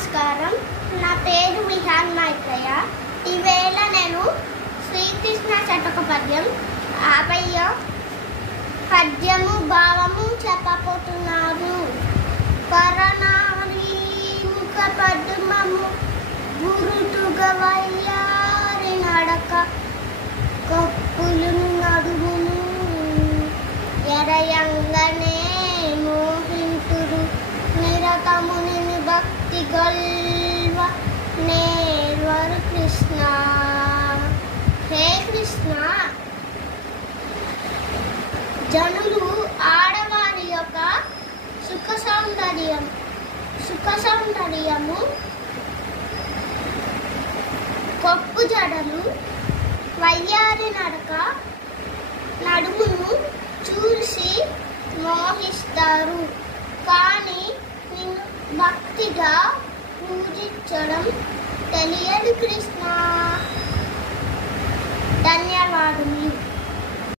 నమస్కారం. నా పేరు విహాన్ మైత్రయ్య. ఈవేళ నేను శ్రీకృష్ణ శతక పద్యం 50వ పద్యము భావము చెప్పబోతున్నాను. పరనారీ ముఖ పద్మము గురుతుగ వయ్యారి నడక కప్పులును నడుమును ఎరయంగనే మోహింతురు నిరతముని భక్తి గల్వ నేర్వరు కృష్ణ. హే కృష్ణ, జనులు ఆడవారి యొక్క సుఖ సౌందర్యము కొప్పు జడలు వయ్యారి నడక నడుమును చూసి మోహిస్తారు. కానీ నిన్ను భక్తిగా పూజించడం తెలియదు కృష్ణ. ధన్యవాదములు.